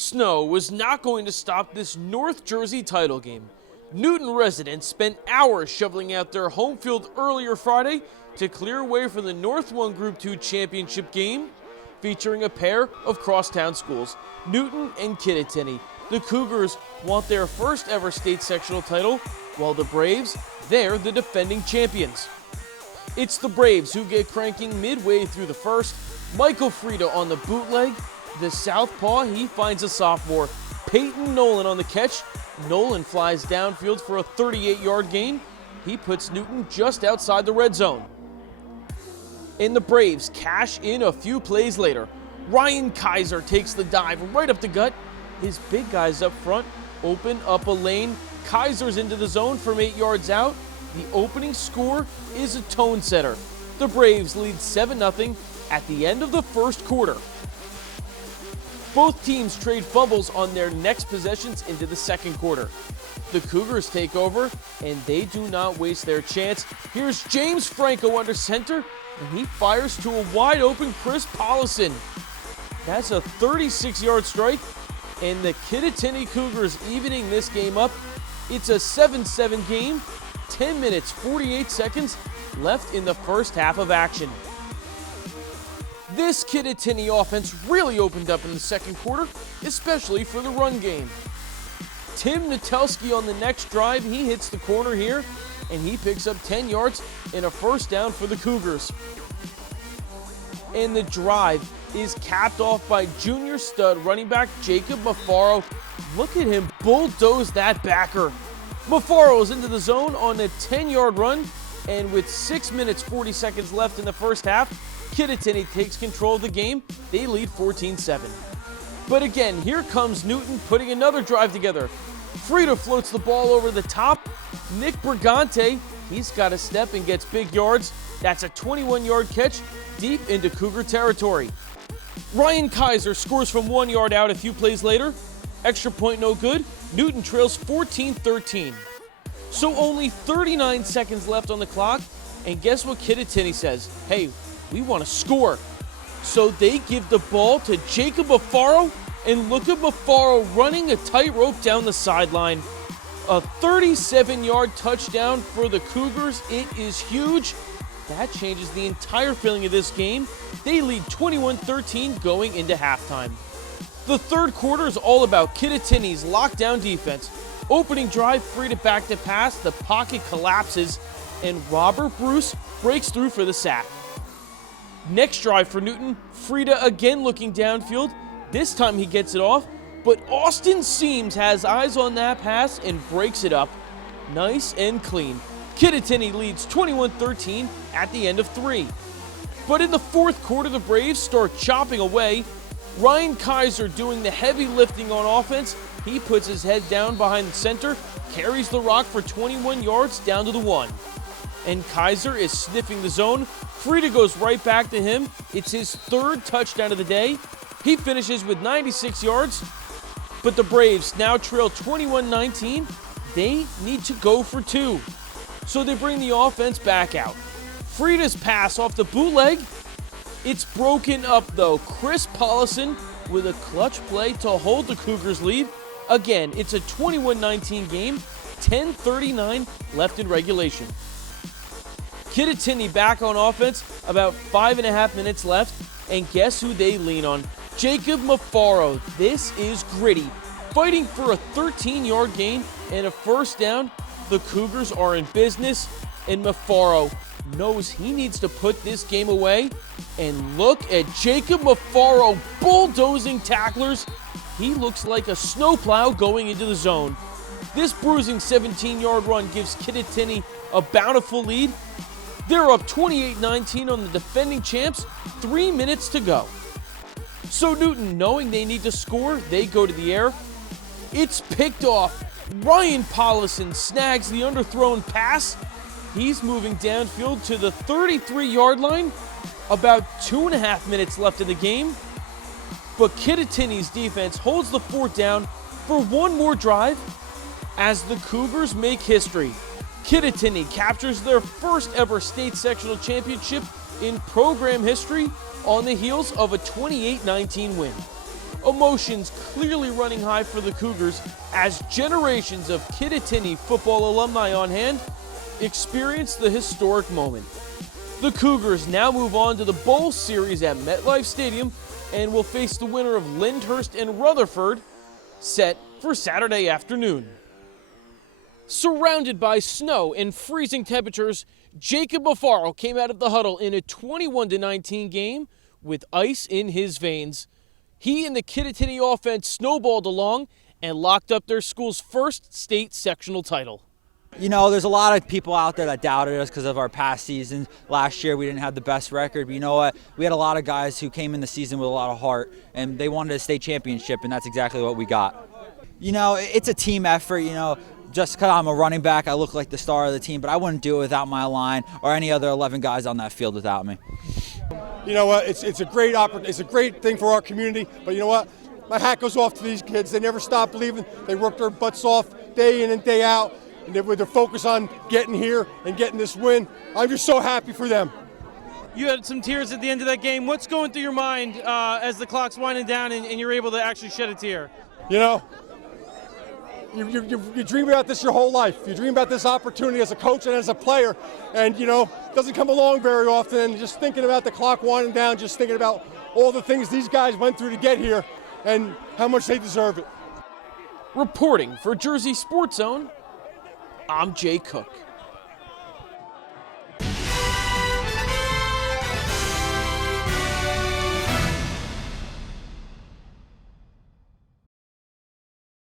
Snow was not going to stop this North Jersey title game. Newton residents spent hours shoveling out their home field earlier Friday to clear away for the North 1 Group 2 championship game, featuring a pair of crosstown schools, Newton and Kittatinny. The Cougars want their first ever state sectional title, while the Braves, they're the defending champions. It's the Braves who get cranking midway through the first. Michael Frieda on the bootleg. The southpaw, he finds a sophomore, Peyton Nolan, on the catch. Nolan flies downfield for a 38-yard gain. He puts Newton just outside the red zone. And the Braves cash in a few plays later. Ryan Kaiser takes the dive right up the gut. His big guys up front open up a lane. Kaiser's into the zone from 8 yards out. The opening score is a tone setter. The Braves lead 7-0 at the end of the first quarter. Both teams trade fumbles on their next possessions into the second quarter. The Cougars take over, and they do not waste their chance. Here's James Franco under center, and he fires to a wide-open Chris Pollison. That's a 36-yard strike, and the Kittatinny Cougars evening this game up. It's a 7-7 game, 10 minutes, 48 seconds left in the first half of action. This Kittatinny offense really opened up in the second quarter, especially for the run game. Tim Natelski on the next drive, he hits the corner here, and he picks up 10 yards and a first down for the Cougars. And the drive is capped off by junior stud running back Jacob Mafaro. Look at him bulldoze that backer. Mafaro is into the zone on a 10-yard run, and with 6 minutes 40 seconds left in the first half, Kittatinny takes control of the game. They lead 14-7. But again, here comes Newton putting another drive together. Frieda floats the ball over the top. Nick Brigante, he's got a step and gets big yards. That's a 21-yard catch deep into Cougar territory. Ryan Kaiser scores from 1 yard out a few plays later. Extra point no good. Newton trails 14-13. So only 39 seconds left on the clock. And guess what Kittatinny says? Hey, we want to score. So they give the ball to Jacob Mafaro, and look at Mafaro running a tightrope down the sideline. A 37-yard touchdown for the Cougars. It is huge. That changes the entire feeling of this game. They lead 21-13 going into halftime. The third quarter is all about Kittatinny's lockdown defense. Opening drive, Frieda back to pass, the pocket collapses, and Robert Bruce breaks through for the sack. Next drive for Newton, Frieda again looking downfield. This time he gets it off, but Austin Seams has eyes on that pass and breaks it up. Nice and clean. Kittatinny leads 21-13 at the end of 3. But in the fourth quarter, the Braves start chopping away. Ryan Kaiser doing the heavy lifting on offense. He puts his head down behind the center, carries the rock for 21 yards down to the 1. And Kaiser is sniffing the zone. Frieda goes right back to him. It's his third touchdown of the day. He finishes with 96 yards. But the Braves now trail 21-19. They need to go for 2. So they bring the offense back out. Frieda's pass off the bootleg. It's broken up though. Chris Pollison with a clutch play to hold the Cougars lead. Again, it's a 21-19 game. 10:39 left in regulation. Kittatinny back on offense, about 5.5 minutes left, and guess who they lean on? Jacob Mafaro. This is gritty. Fighting for a 13-yard gain and a first down. The Cougars are in business, and Mafaro knows he needs to put this game away. And look at Jacob Mafaro bulldozing tacklers. He looks like a snowplow going into the zone. This bruising 17-yard run gives Kittatinny a bountiful lead. They're up 28-19 on the defending champs, 3 minutes to go. So Newton, knowing they need to score, they go to the air. It's picked off. Ryan Pollison snags the underthrown pass. He's moving downfield to the 33-yard line. About 2.5 minutes left in the game. But Kittatinny's defense holds the fort down for one more drive as the Cougars make history. Kittatinny captures their first ever state sectional championship in program history on the heels of a 28-19 win. Emotions clearly running high for the Cougars as generations of Kittatinny football alumni on hand experience the historic moment. The Cougars now move on to the Bowl Series at MetLife Stadium and will face the winner of Lyndhurst and Rutherford, set for Saturday afternoon. Surrounded by snow and freezing temperatures, Jacob Bafaro came out of the huddle in a 21-19 game with ice in his veins. He and the Kittatinny offense snowballed along and locked up their school's first state sectional title. You know, there's a lot of people out there that doubted us because of our past seasons. Last year we didn't have the best record, but you know what? We had a lot of guys who came in the season with a lot of heart, and they wanted a state championship, and that's exactly what we got. You know, it's a team effort, you know. Just because I'm a running back, I look like the star of the team, but I wouldn't do it without my line or any other 11 guys on that field without me. You know what? It's a great opportunity. It's a great thing for our community. But you know what? My hat goes off to these kids. They never stop believing. They work their butts off day in and day out, and with their focus on getting here and getting this win. I'm just so happy for them. You had some tears at the end of that game. What's going through your mind as the clock's winding down and you're able to actually shed a tear? You know, you dream about this your whole life. You dream about this opportunity as a coach and as a player, and you know, it doesn't come along very often. Just thinking about the clock winding down, just thinking about all the things these guys went through to get here and how much they deserve it. Reporting for Jersey Sports Zone, I'm Jay Cook.